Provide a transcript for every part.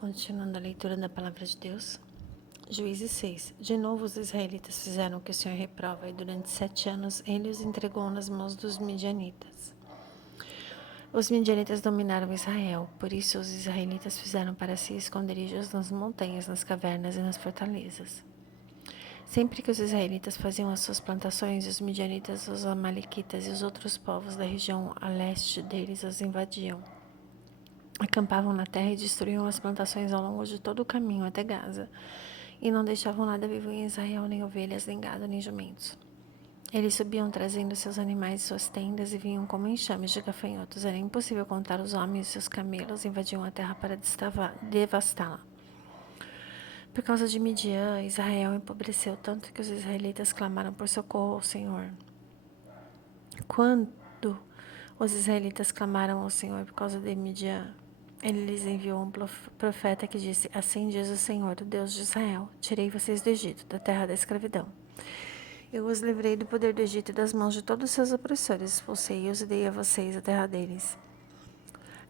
Continuando a leitura da palavra de Deus. Juízes 6. De novo os israelitas fizeram o que o Senhor reprova, e durante 7 anos ele os entregou nas mãos dos midianitas. Os midianitas dominaram Israel, por isso os israelitas fizeram para si esconderijos nas montanhas, nas cavernas e nas fortalezas. Sempre que os israelitas faziam as suas plantações, os midianitas, os amalequitas e os outros povos da região a leste deles os invadiam. Acampavam na terra e destruíam as plantações ao longo de todo o caminho até Gaza, e não deixavam nada vivo em Israel, nem ovelhas, nem gado, nem jumentos. Eles subiam trazendo seus animais e suas tendas e vinham como enxames de gafanhotos. Era impossível contar os homens e seus camelos, invadiam a terra para devastá-la. Por causa de Midian, Israel empobreceu tanto que os israelitas clamaram por socorro ao Senhor. Quando os israelitas clamaram ao Senhor por causa de Midian, ele lhes enviou um profeta que disse: Assim diz o Senhor, o Deus de Israel: Tirei vocês do Egito, da terra da escravidão. Eu os livrei do poder do Egito e das mãos de todos os seus opressores. Expulsei-os e dei a vocês a terra deles.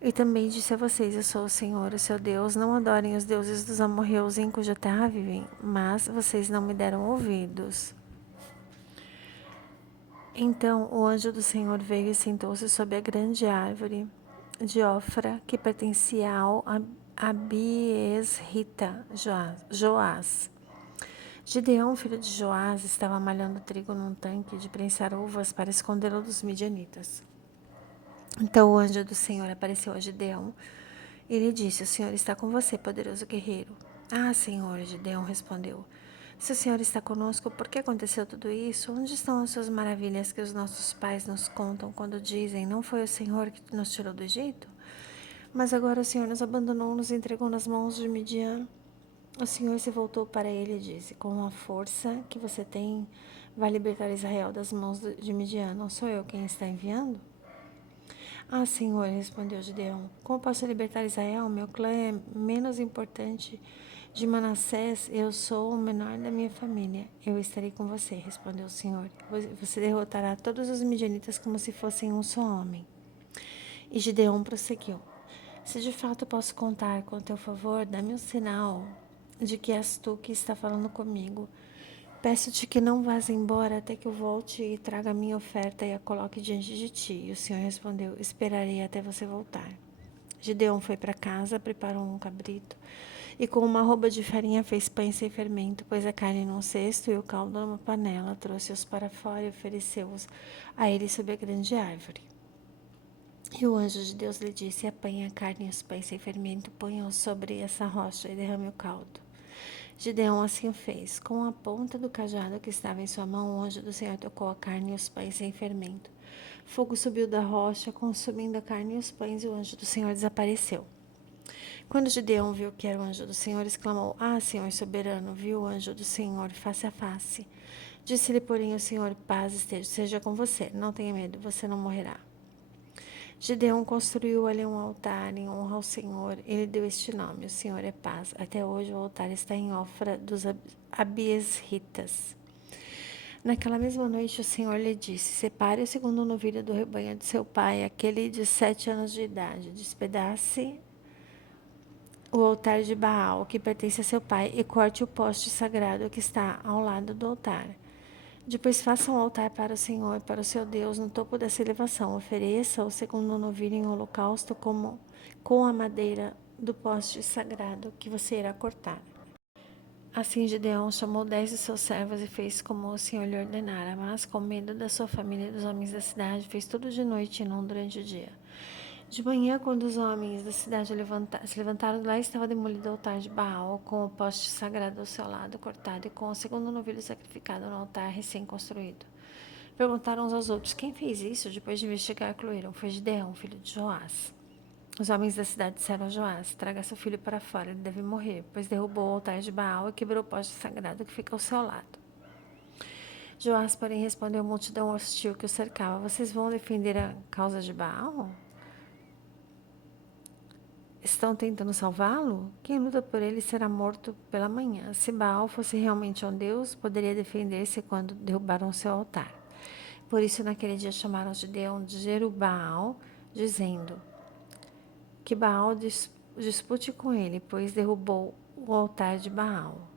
E também disse a vocês: Eu sou o Senhor, o seu Deus. Não adorem os deuses dos amorreus em cuja terra vivem. Mas vocês não me deram ouvidos. Então o anjo do Senhor veio e sentou-se sob a grande árvore de Ofra, que pertencia ao Abiesrita Joás. Gideão, filho de Joás, estava malhando trigo num tanque de prensar uvas para escondê-lo dos midianitas. Então o anjo do Senhor apareceu a Gideão e lhe disse: O Senhor está com você, poderoso guerreiro. Ah, Senhor, Gideão respondeu. Se o Senhor está conosco, por que aconteceu tudo isso? Onde estão as suas maravilhas que os nossos pais nos contam quando dizem: Não foi o Senhor que nos tirou do Egito? Mas agora o Senhor nos abandonou, nos entregou nas mãos de Midian. O Senhor se voltou para ele e disse: Com a força que você tem, vai libertar Israel das mãos de Midian. Não sou eu quem está enviando? Ah, Senhor, respondeu Gideão. Como posso libertar Israel? Meu clã é menos importante de Manassés. Eu sou o menor da minha família. Eu estarei com você, respondeu o Senhor. Você derrotará todos os midianitas como se fossem um só homem. E Gideão prosseguiu: Se de fato posso contar com teu favor, dá-me um sinal de que és tu que está falando comigo. Peço-te que não vás embora até que eu volte e traga a minha oferta e a coloque diante de ti. E o Senhor respondeu: Esperarei até você voltar. Gideão foi para casa, preparou um cabrito e com uma arroba de farinha fez pães sem fermento, pôs a carne num cesto e o caldo numa panela, trouxe-os para fora e ofereceu-os a ele sob a grande árvore. E o anjo de Deus lhe disse: Apanhe a carne e os pães sem fermento, ponha-os sobre essa rocha e derrame o caldo. Gideão assim o fez. Com a ponta do cajado que estava em sua mão, o anjo do Senhor tocou a carne e os pães sem fermento. Fogo subiu da rocha, consumindo a carne e os pães, e o anjo do Senhor desapareceu. Quando Gideão viu que era o anjo do Senhor, exclamou: Ah, Senhor soberano, viu o anjo do Senhor face a face. Disse-lhe, porém, o Senhor: Paz seja com você. Não tenha medo, você não morrerá. Gideão construiu ali um altar em honra ao Senhor. Ele deu este nome: O Senhor é paz. Até hoje o altar está em Ofra dos Abiesritas. Naquela mesma noite o Senhor lhe disse: Separe o segundo novilho do rebanho de seu pai, aquele de 7 anos de idade. Despedace o altar de Baal, que pertence a seu pai, e corte o poste sagrado que está ao lado do altar. Depois faça um altar para o Senhor, para o seu Deus, no topo dessa elevação. Ofereça o segundo novilho em holocausto com a madeira do poste sagrado que você irá cortar. Assim Gideão chamou 10 de seus servos e fez como o Senhor lhe ordenara, mas com medo da sua família e dos homens da cidade, fez tudo de noite e não durante o dia. De manhã, quando os homens da cidade se levantaram, lá estava demolido o altar de Baal, com o poste sagrado ao seu lado cortado e com o segundo novilho sacrificado no altar recém-construído. Perguntaram uns aos outros: Quem fez isso? Depois de investigar, concluíram: Foi Gideão, filho de Joás. Os homens da cidade disseram a Joás: Traga seu filho para fora, ele deve morrer, pois derrubou o altar de Baal e quebrou o poste sagrado que fica ao seu lado. Joás, porém, respondeu à multidão hostil que o cercava: Vocês vão defender a causa de Baal? Estão tentando salvá-lo? Quem luta por ele será morto pela manhã. Se Baal fosse realmente um deus, poderia defender-se quando derrubaram seu altar. Por isso, naquele dia chamaram Gideão de Jerubbaal, dizendo que Baal dispute com ele, pois derrubou o altar de Baal.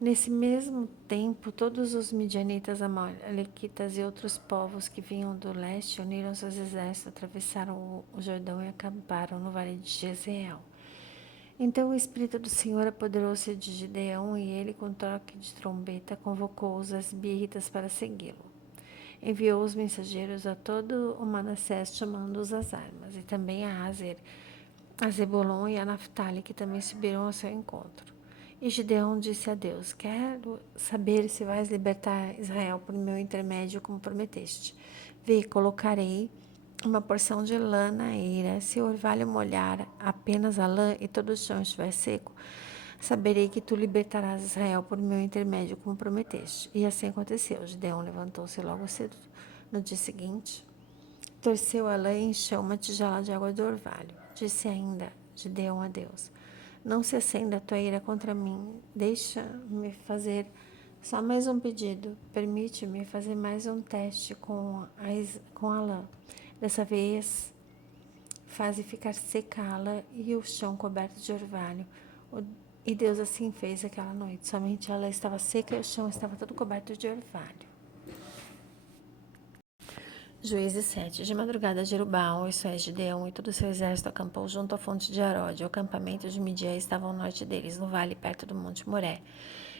Nesse mesmo tempo, todos os midianitas, amalequitas e outros povos que vinham do leste uniram seus exércitos, atravessaram o Jordão e acamparam no vale de Jezreel. Então o Espírito do Senhor apoderou-se de Gideão e ele, com toque de trombeta, convocou os asbieritas para segui-lo. Enviou os mensageiros a todo o Manassés, chamando-os às armas, e também a Aser, a Zebulon e a Naphtali, que também subiram ao seu encontro. E Gideão disse a Deus: quero saber se vais libertar Israel por meu intermédio, como prometeste. Vê, colocarei uma porção de lã na eira. Se o orvalho molhar apenas a lã e todo o chão estiver seco, saberei que tu libertarás Israel por meu intermédio, como prometeste. E assim aconteceu. Gideão levantou-se logo cedo no dia seguinte, torceu a lã e encheu uma tigela de água do orvalho. Disse ainda Gideão a Deus: não se acenda a tua ira contra mim. Deixa-me fazer só mais um pedido. Permite-me fazer mais um teste com a lã. Dessa vez, faze ficar seca a lã e o chão coberto de orvalho. E Deus assim fez aquela noite. Somente a lã estava seca e o chão estava todo coberto de orvalho. Juízes 7. De madrugada, Jerubbaal, isso é, Gideão, e todo o seu exército acampou junto à fonte de Arode. O acampamento de Midian estava ao norte deles, no vale, perto do monte Moré.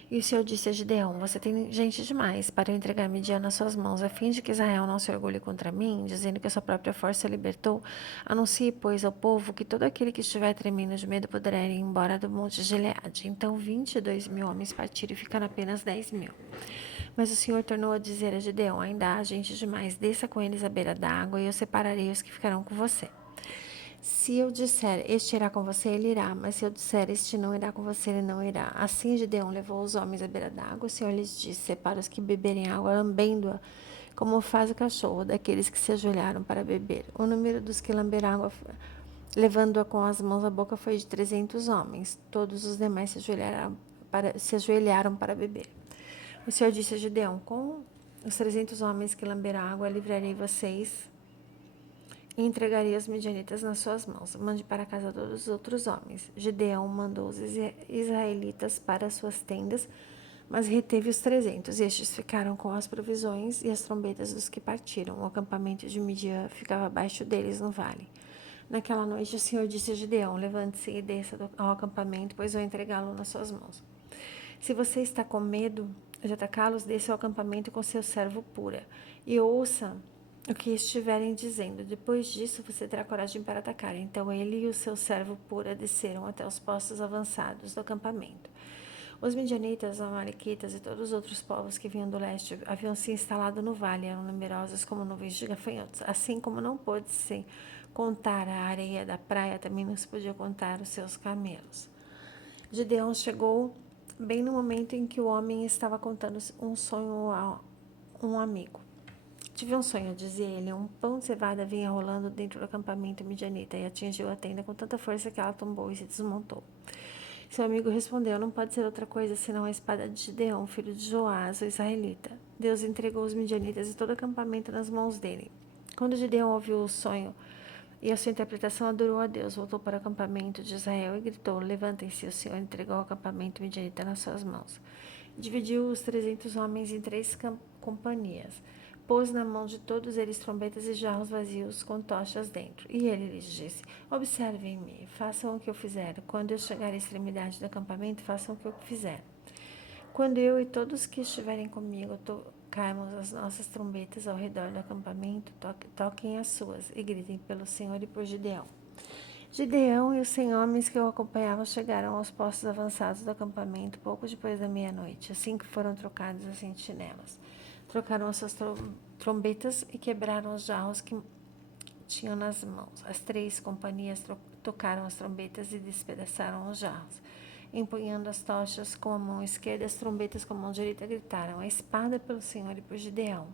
E o Senhor disse a Gideão: você tem gente demais para eu entregar Midian nas suas mãos, a fim de que Israel não se orgulhe contra mim, dizendo que a sua própria força libertou. Anuncie, pois, ao povo que todo aquele que estiver tremendo de medo poderá ir embora do monte Gileade. Então 22.000 homens partiram e ficaram apenas 10.000. Mas o Senhor tornou a dizer a Gideão: ainda há gente demais, desça com eles à beira da água e eu separarei os que ficarão com você. Se eu disser, este irá com você, ele irá. Mas se eu disser, este não irá com você, ele não irá. Assim Gideão levou os homens à beira da água. O Senhor lhes disse: separa os que beberem água, lambendo-a, como faz o cachorro, daqueles que se ajoelharam para beber. O número dos que lamberam água, levando-a com as mãos à boca, foi de 300 homens. Todos os demais se ajoelharam para beber. O Senhor disse a Gideão: com os 300 homens que lamberam água, livrarei vocês e entregarei os midianitas nas suas mãos. Mande para casa todos os outros homens. Gideão mandou os israelitas para suas tendas, mas reteve os 300. Estes ficaram com as provisões e as trombetas dos que partiram. O acampamento de Midian ficava abaixo deles no vale. Naquela noite o Senhor disse a Gideão: levante-se e desça ao acampamento, pois vou entregá-lo nas suas mãos. Se você está com medo de atacá-los, desça ao acampamento com seu servo Pura e ouça o que estiverem dizendo. Depois disso, você terá coragem para atacar. Então ele e o seu servo Pura desceram até os postos avançados do acampamento. Os midianitas, os amalequitas e todos os outros povos que vinham do leste haviam se instalado no vale, eram numerosos como nuvens de gafanhotos. Assim como não pôde-se contar a areia da praia, também não se podia contar os seus camelos. Gideão chegou bem no momento em que o homem estava contando um sonho a um amigo. Tive um sonho, dizia ele. Um pão de cevada vinha rolando dentro do acampamento midianita e atingiu a tenda com tanta força que ela tombou e se desmontou. Seu amigo respondeu: não pode ser outra coisa senão a espada de Gideão, filho de Joás, o israelita. Deus entregou os midianitas e todo o acampamento nas mãos dele. Quando Gideão ouviu o sonho e a sua interpretação, adorou a Deus, voltou para o acampamento de Israel e gritou: levantem-se, o Senhor entregou o acampamento midianita nas suas mãos. Dividiu os 300 homens em 3 companhias. Pôs na mão de todos eles trombetas e jarros vazios com tochas dentro. E ele lhes disse: observem-me, façam o que eu fizer. Quando eu chegar à extremidade do acampamento, façam o que eu fizer. Quando eu e todos que estiverem comigo tocarmos as nossas trombetas ao redor do acampamento, toquem as suas e gritem pelo Senhor e por Gideão. Gideão e os 100 homens que o acompanhavam chegaram aos postos avançados do acampamento pouco depois da meia-noite, assim que foram trocadas as sentinelas. Trocaram as suas trombetas e quebraram os jarros que tinham nas mãos. As 3 companhias tocaram as trombetas e despedaçaram os jarros. Empunhando as tochas com a mão esquerda e as trombetas com a mão direita, gritaram: a espada pelo Senhor e por Gideão.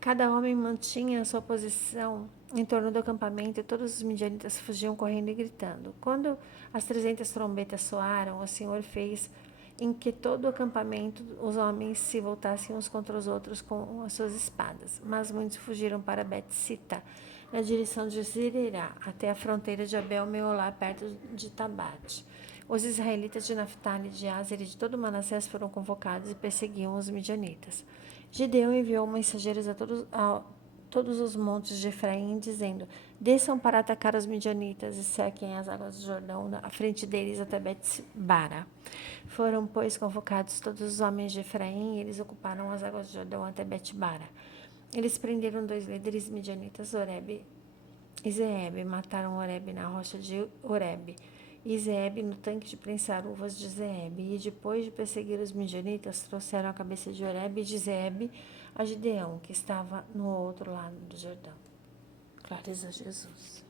Cada homem mantinha a sua posição em torno do acampamento e todos os midianitas fugiam correndo e gritando. Quando as 300 trombetas soaram, o Senhor fez em que todo o acampamento os homens se voltassem uns contra os outros com as suas espadas. Mas muitos fugiram para Bet-sita, na direção de Zirirá, até a fronteira de Abel-Meolá, perto de Tabate. Os israelitas de Naphtali, de Aser e de todo Manassés foram convocados e perseguiam os midianitas. Gideão enviou mensageiros a todos os montes de Efraim, dizendo: desçam para atacar os midianitas e sequem as águas do Jordão à frente deles até Bet-bara. Foram, pois, convocados todos os homens de Efraim e eles ocuparam as águas do Jordão até Bet-bara. Eles prenderam 2 líderes midianitas, Oreb e Zeeb, mataram Oreb na rocha de Oreb e Zeeb no tanque de prensar uvas de Zeeb. E depois de perseguir os midianitas, trouxeram a cabeça de Oreb e de Zeeb a Gideão, que estava no outro lado do Jordão. Glórias a Jesus.